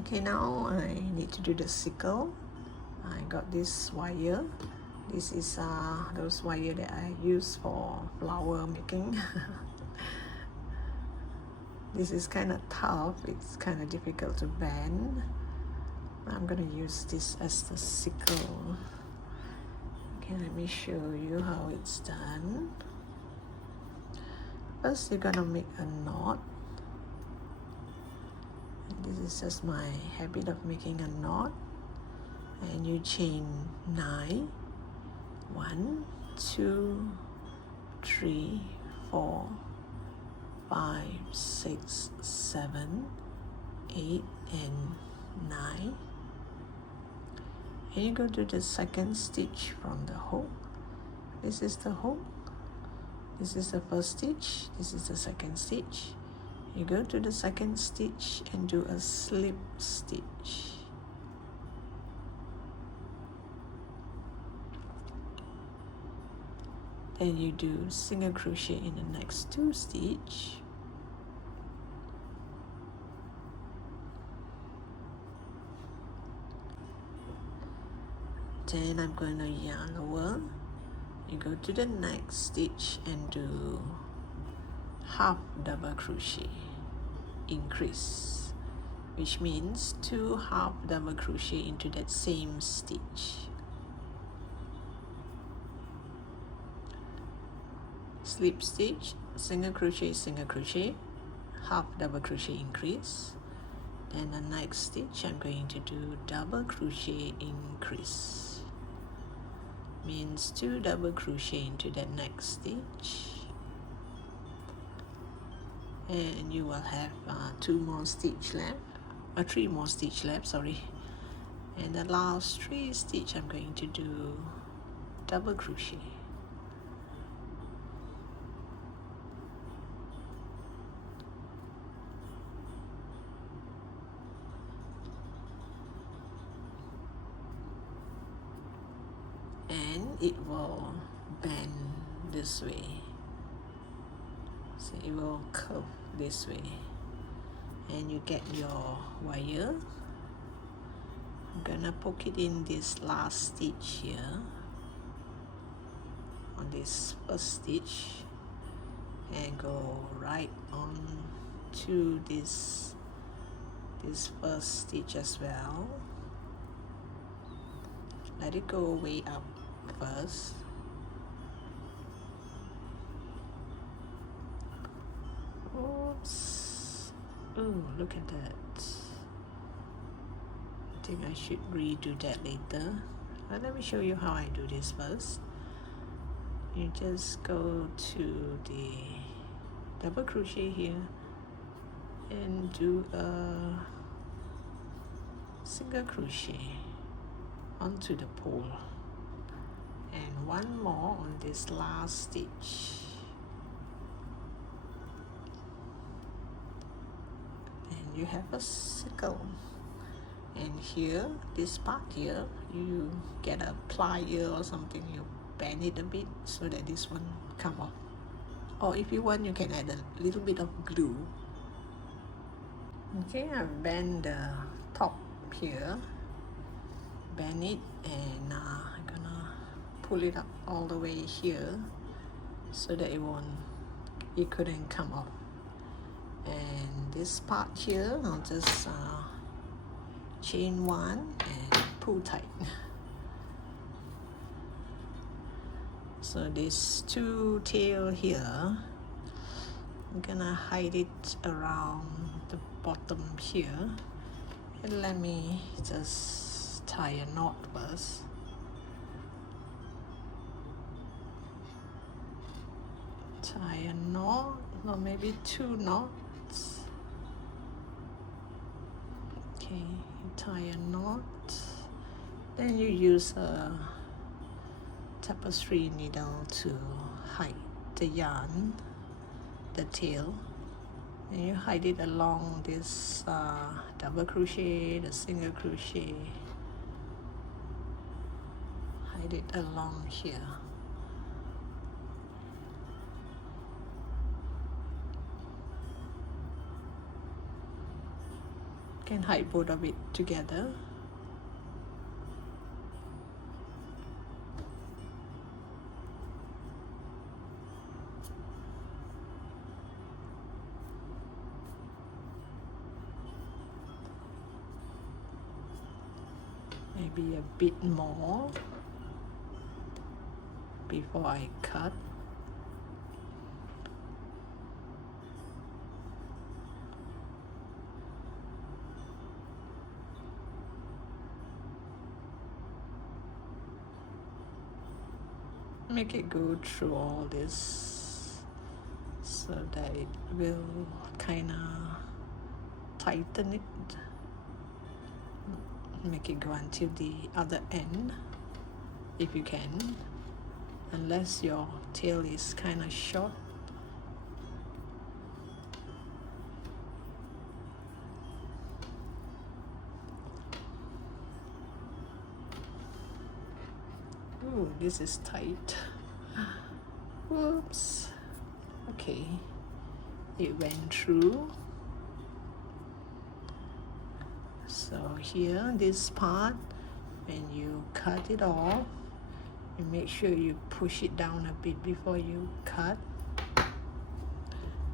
Okay, now I need to do the sickle. I got this wire. This is those wire that I use for flower making. This is kind of tough, it's kind of difficult to bend. I'm gonna use this as the sickle. Okay, let me show you how it's done. First, you're gonna make a knot. This is just my habit of making a knot. And you chain 9. 1, 2, 3, 4, 5, 6, 7, 8, and 9. And you go to the second stitch from the hook. This is the hook. This is the first stitch. This is the second stitch. You go to the second stitch and do a slip stitch. Then you do single crochet in the next 2 stitches. Then I'm going to yarn over. You go to the next stitch and do half double crochet, increase, which means 2 half double crochet into that same stitch. Slip stitch, single crochet, half double crochet, increase. Then the next stitch I'm going to do double crochet, increase, means 2 double crochet into that next stitch, and you will have 2 more stitch left, 3 more stitch left, sorry. And the last 3 stitch I'm going to do double crochet. And it will bend this way, so it will curve this way, and you get your wire. I'm gonna poke it in this last stitch here, on this first stitch, and go right on to this first stitch as well. Let it go way up first. Oops. Oh, look at that. I think I should redo that later. But let me show you how I do this first. You just go to the double crochet here and do a single crochet onto the pole, and 1 more on this last stitch, and you have a sickle. And here, this part here, you get a plier or something, you bend it a bit so that this one come off, or if you want you can add a little bit of glue. Okay, I've bent the top here, bend it, and I'm gonna pull it up all the way here so that it couldn't come off. And this part here, I'll just chain 1 and pull tight. So this 2 tail here, I'm gonna hide it around the bottom here, and let me just tie a knot first. Tie a knot, or maybe 2 knots. Okay, you tie a knot, then you use a tapestry needle to hide the yarn, the tail, and you hide it along this double crochet, the single crochet, hide it along here. can hide both of it together. Maybe a bit more before I cut. Make it go through all this so that it will kind of tighten it. Make it go until the other end if you can, unless your tail is kind of short. Ooh, this is tight. Whoops. Okay, it went through. So here, this part, when you cut it off, you make sure you push it down a bit before you cut.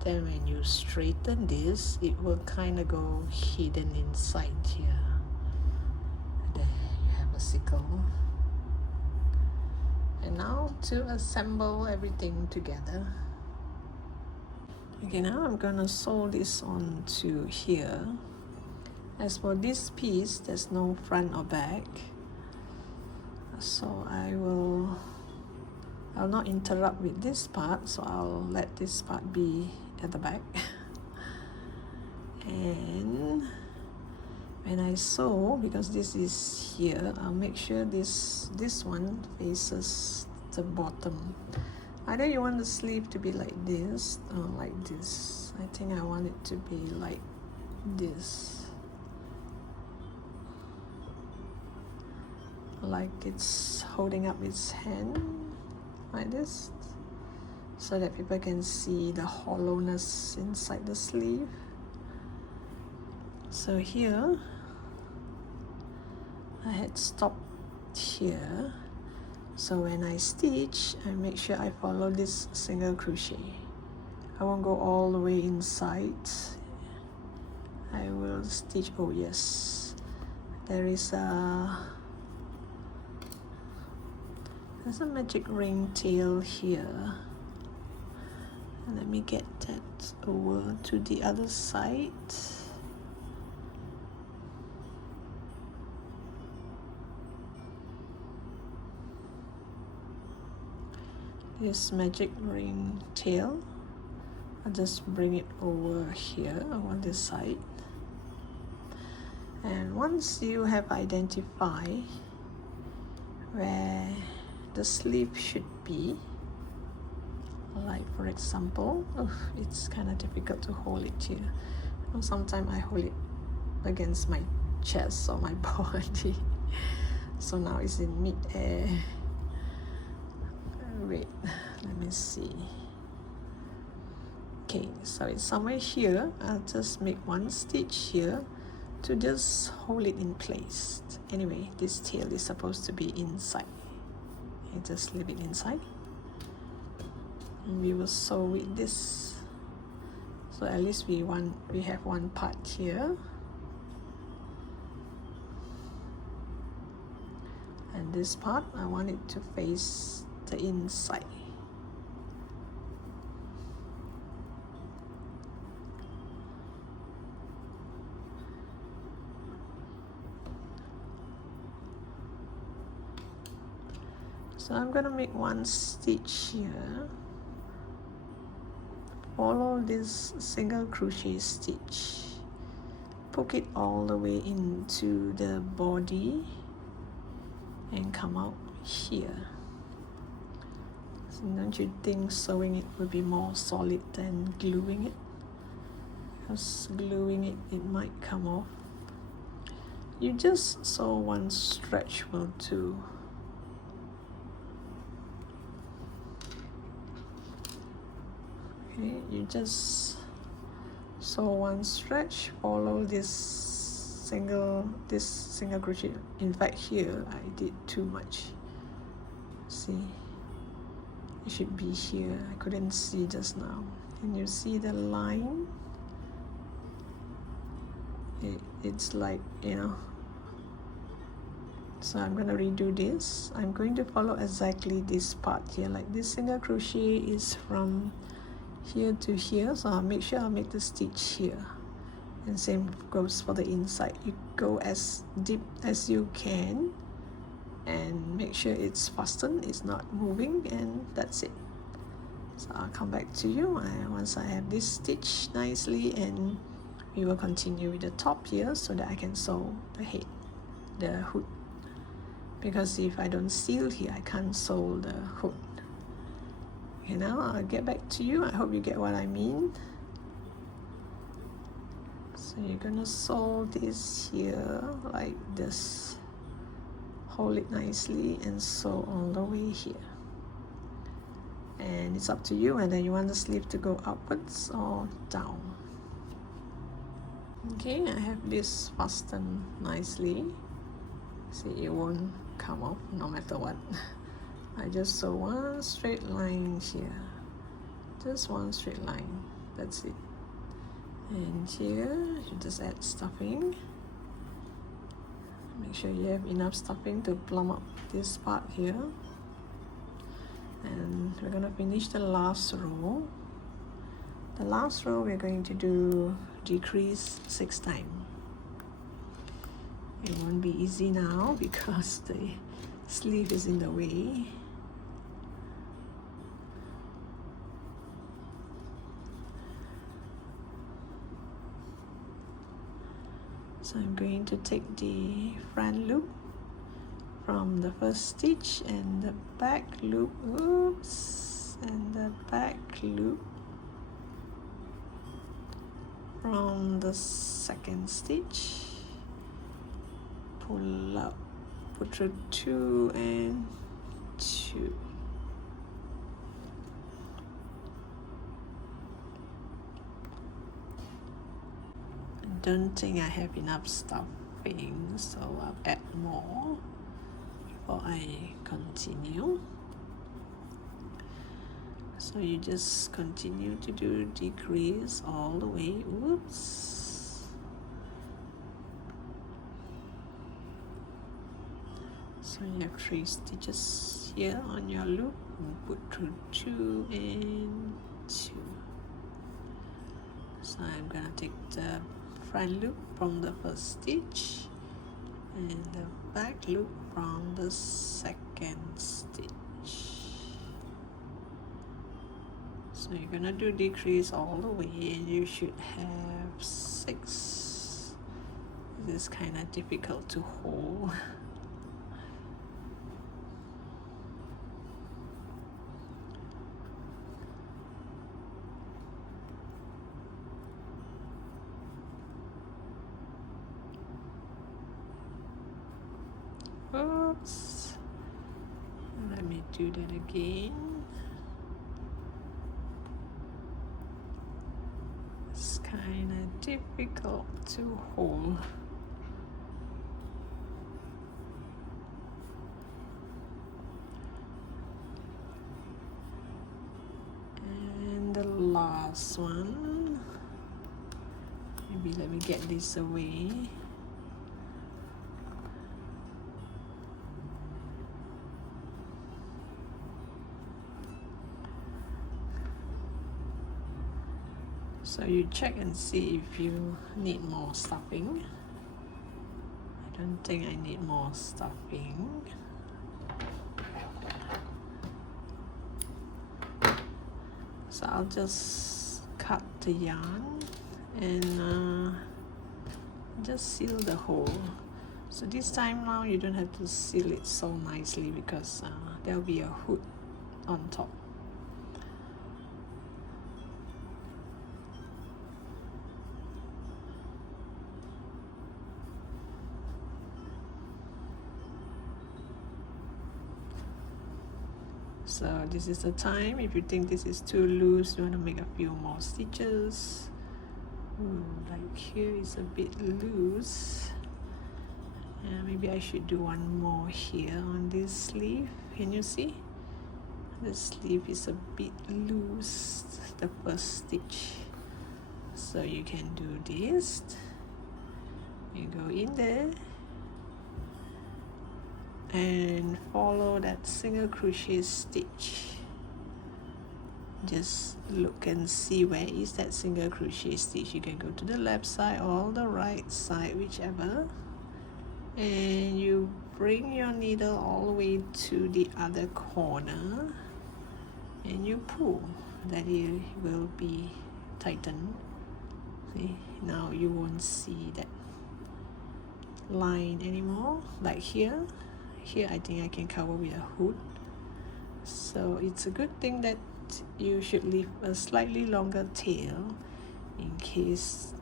Then when you straighten this, it will kind of go hidden inside here. There you have a sickle. And now to assemble everything together. Okay, now I'm gonna sew this onto here. As for this piece, there's no front or back, so I'll not interrupt with this part, so I'll let this part be at the back. And when I sew, because this is here, I'll make sure this one faces the bottom. Either you want the sleeve to be like this or like this. I think I want it to be like this. Like it's holding up its hand like this, so that people can see the hollowness inside the sleeve. So here I had stopped here, so when I stitch, I make sure I follow this single crochet. I won't go all the way inside. I will stitch. Oh yes, there's a magic ring tail here. And let me get that over to the other side. This magic ring tail, I'll just bring it over here on this side. And once you have identified where the sleeve should be, like for example, it's kind of difficult to hold it here. Sometimes I hold it against my chest or my body. So now it's in mid-air. Wait, let me see. Okay, so it's somewhere here. I'll just make one stitch here to just hold it in place. Anyway, this tail is supposed to be inside. I just leave it inside. And we will sew with this. So at least we have one part here. And this part, I want it to face the inside. So I'm gonna make one stitch here. Follow this single crochet stitch. Poke it all the way into the body and come out here. So don't you think sewing it would be more solid than gluing it? Because gluing it might come off. You just sew one stretch will do. Okay, you just sew one stretch, follow this this single crochet. In fact, here I did too much. See, it should be here. I couldn't see just now. Can you see the line? It's like, you know. So I'm gonna redo this. I'm going to follow exactly this part here. Like this single crochet is from here to here, so I'll make sure I'll make the stitch here. And same goes for the inside. You go as deep as you can and make sure it's fastened, it's not moving, and that's it. So I'll come back to you once I have this stitched nicely, and we will continue with the top here so that I can sew the head, the hood. Because if I don't seal here, I can't sew the hood. Okay, now I'll get back to you. I hope you get what I mean. So you're gonna sew this here like this. Hold it nicely and sew all the way here. And it's up to you whether you want the sleeve to go upwards or down. Okay, I have this fastened nicely. See, it won't come off no matter what. I just sew one straight line here. Just one straight line. That's it. And here, you just add stuffing. Make sure you have enough stuffing to plump up this part here. And we're gonna finish the last row. The last row we're going to do decrease 6 times. It won't be easy now because the sleeve is in the way. So I'm going to take the front loop from the first stitch and the back loop, oops, and the back loop from the second stitch, pull up, put through 2 and 2. Don't think I have enough stuffing, so I'll add more before I continue. So you just continue to do decrease all the way. Oops. So you have 3 stitches here on your loop. Put through 2 and 2. So I'm gonna take the front loop from the first stitch and the back loop from the second stitch. So you're gonna do decrease all the way, and you should have 6. This is kind of difficult to hold. Oops. Let me do that again. It's kind of difficult to hold. And the last one. Maybe let me get this away. So you check and see if you need more stuffing. I don't think I need more stuffing. So I'll just cut the yarn and just seal the hole. So this time now you don't have to seal it so nicely because there'll be a hood on top. So this is the time. If you think this is too loose, you want to make a few more stitches. Like here is a bit loose. maybe I should do one more here on this sleeve. Can you see? The sleeve is a bit loose, the first stitch. So you can do this. You go in there and follow that single crochet stitch. Just look and see where is that single crochet stitch. You can go to the left side or the right side, whichever, and you bring your needle all the way to the other corner and you pull. That it will be tightened. See, now you won't see that line anymore. Like here I think I can cover with a hood. So it's a good thing that you should leave a slightly longer tail in case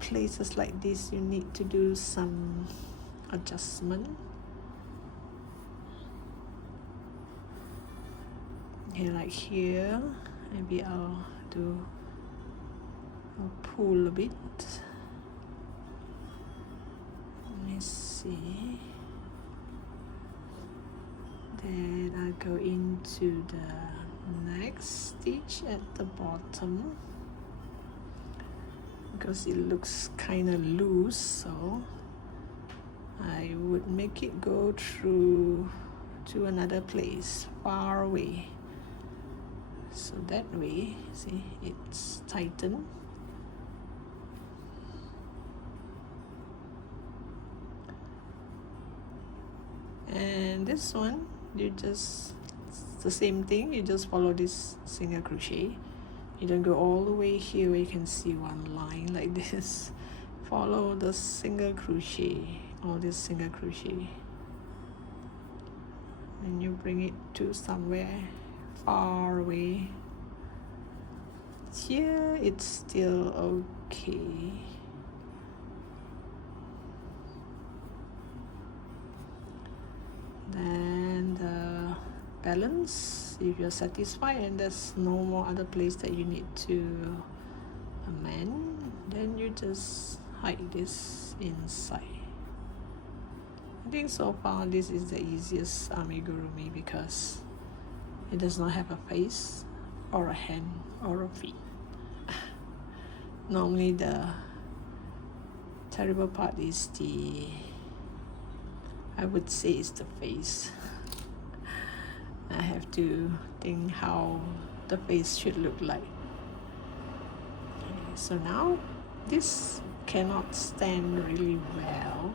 places like this you need to do some adjustment. Okay, like here, maybe I'll pull a bit. Let me see. Then I go into the next stitch at the bottom because it looks kind of loose, so I would make it go through to another place far away, so that way, see, it's tightened. And this one, you just, it's the same thing, you just follow this single crochet. You don't go all the way here where you can see one line like this. Follow the single crochet, all this single crochet, and you bring it to somewhere far away. Here it's still okay. Then the balance, if you're satisfied and there's no more other place that you need to amend, then you just hide this inside. I think so far this is the easiest amigurumi because it does not have a face or a hand or a feet. Normally the terrible part is I would say it's the face. I have to think how the face should look like. Okay, so now this cannot stand really well.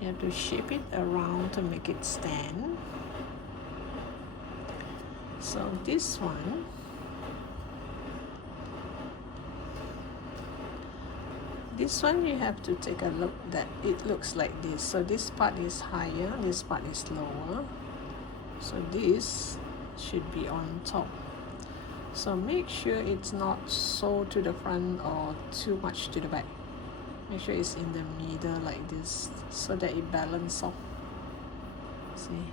You have to shape it around to make it stand. So this one, you have to take a look that it looks like this. So this part is higher, this part is lower. So this should be on top. So make sure it's not so to the front or too much to the back. Make sure it's in the middle like this so that it balances off. See?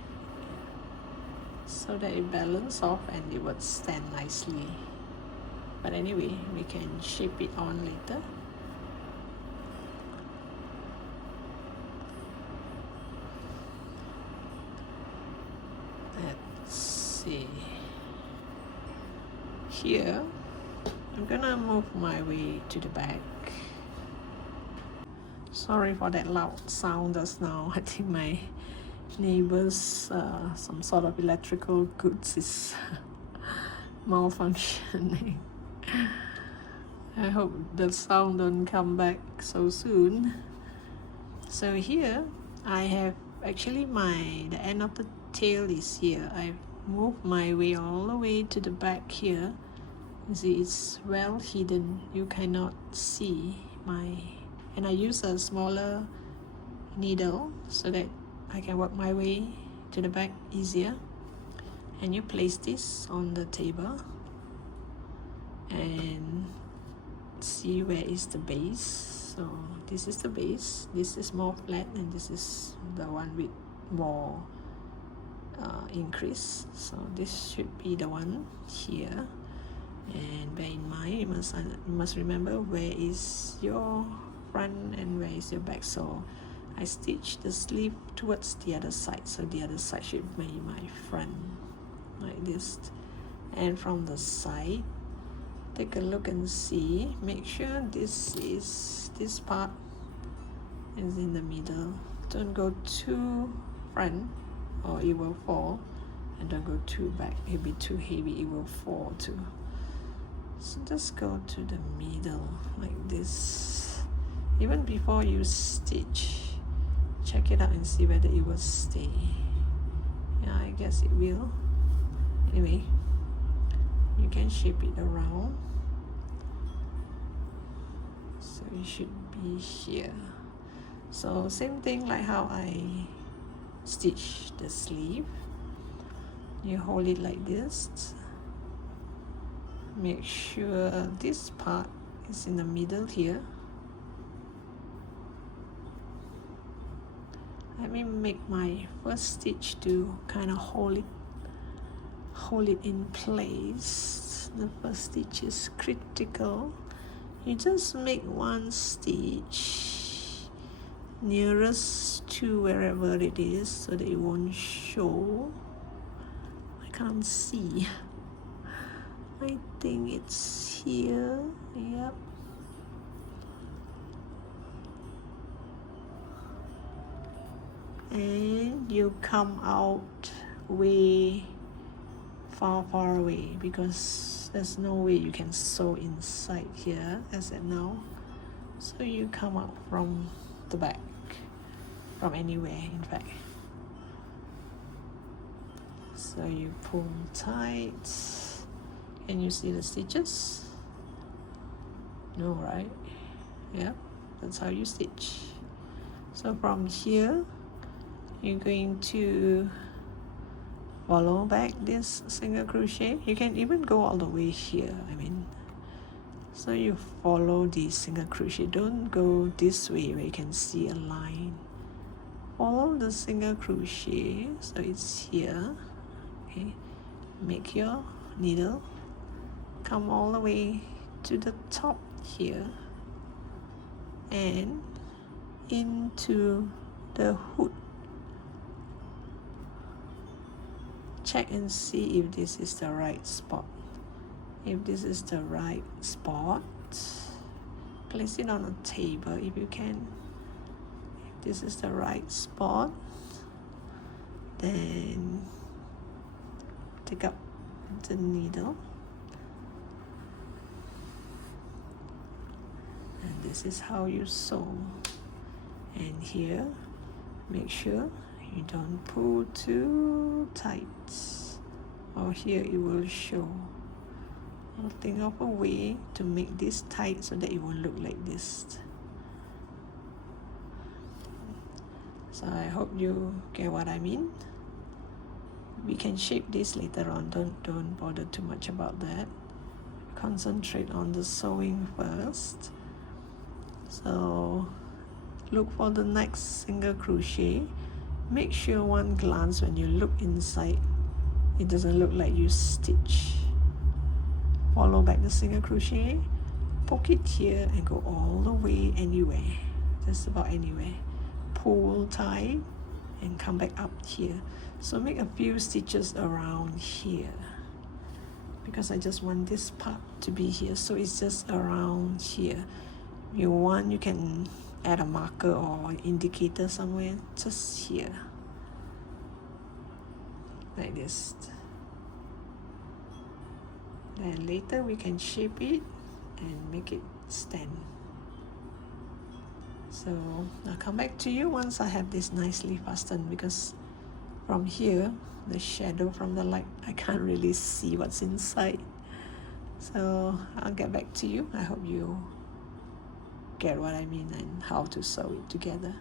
So that it balances off and it would stand nicely. But anyway, we can shape it on later. Let's see. Here, I'm gonna move my way to the back. Sorry for that loud sound just now. I think my neighbors, some sort of electrical goods is malfunctioning. I hope the sound don't come back so soon. So here I have actually the end of the tail is here. I've moved my way all the way to the back here. You see, it's well hidden. You cannot see and I use a smaller needle so that I can work my way to the back easier. And you place this on the table and see where is the base. So this is the base, this is more flat, and this is the one with more increase. So this should be the one here. And bear in mind, you must remember where is your front and where is your back. So I stitch the sleeve towards the other side, so the other side should be my front, like this. And from the side, take a look and see, make sure this part is in the middle. Don't go too front or it will fall, and don't go too back, it'll be too heavy, it will fall too. So just go to the middle like this. Even before you stitch, check it out and see whether it will stay. Yeah, I guess it will. Anyway, you can shape it around, so it should be here. So same thing like how I stitch the sleeve. You hold it like this, make sure this part is in the middle here. Let me make my first stitch to kind of hold it in place. The first stitch is critical. You just make one stitch nearest to wherever it is so that it won't show. I can't see. I think it's here. Yep. And you come out way far away, because there's no way you can sew inside here as at now. So you come out from the back, from anywhere in fact. So you pull tight. Can you see the stitches? No, right? Yeah, that's how you stitch. So from here, you're going to follow back this single crochet. You can even go all the way here, so you follow the single crochet. Don't go this way where you can see a line. Follow the single crochet, so it's here. Okay, make your needle come all the way to the top here and into the hood. Check and see if this is the right spot. If this is the right spot, place it on a table if you can. If this is the right spot, then take up the needle, and this is how you sew. And here, make sure you don't pull too tight, or here it will show. I'll think of a way to make this tight so that it won't look like this. So I hope you get what I mean. We can shape this later on. Don't bother too much about that. Concentrate on the sewing first. So look for the next single crochet. Make sure one glance when you look inside, it doesn't look like you stitch. Follow back the single crochet, poke it here and go all the way anywhere, just about anywhere. Pull tight and come back up here. So make a few stitches around here, because I just want this part to be here, so it's just around here. If you want, you can add a marker or indicator somewhere, just here, like this. Then later we can shape it and make it stand. So I'll come back to you once I have this nicely fastened, because from here, the shadow from the light, I can't really see what's inside. So I'll get back to you. I hope you get what I mean and how to sew it together.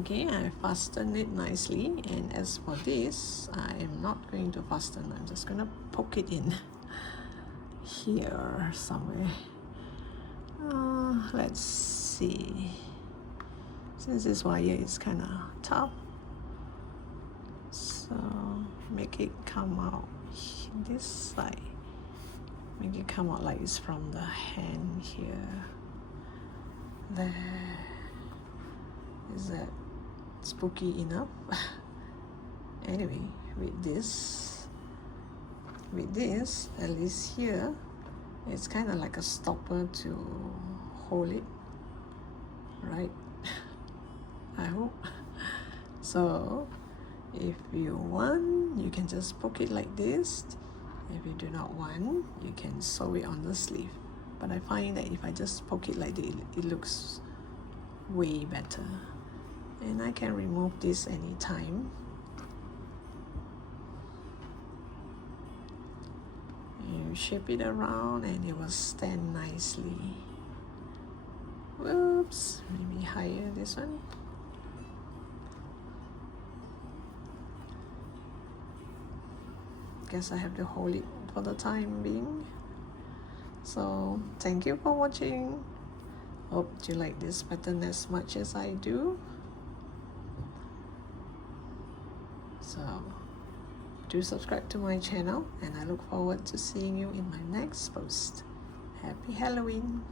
Okay, I fastened it nicely, and as for this, I am not going to fasten. I'm just gonna poke it in here somewhere. Let's see. Since this wire is kind of tough, so make it come out this side. Make it come out like it's from the hand here. There. Is that spooky enough? Anyway, with this, at least here, it's kind of like a stopper to hold it, right? I hope. So if you want, you can just poke it like this. If you do not want, you can sew it on the sleeve. But I find that if I just poke it like this, it looks way better. And I can remove this anytime. You shape it around and it will stand nicely. Whoops, maybe higher this one. Guess I have to hold it for the time being. So thank you for watching. Hope you like this pattern as much as I do. So do subscribe to my channel, and I look forward to seeing you in my next post. Happy Halloween!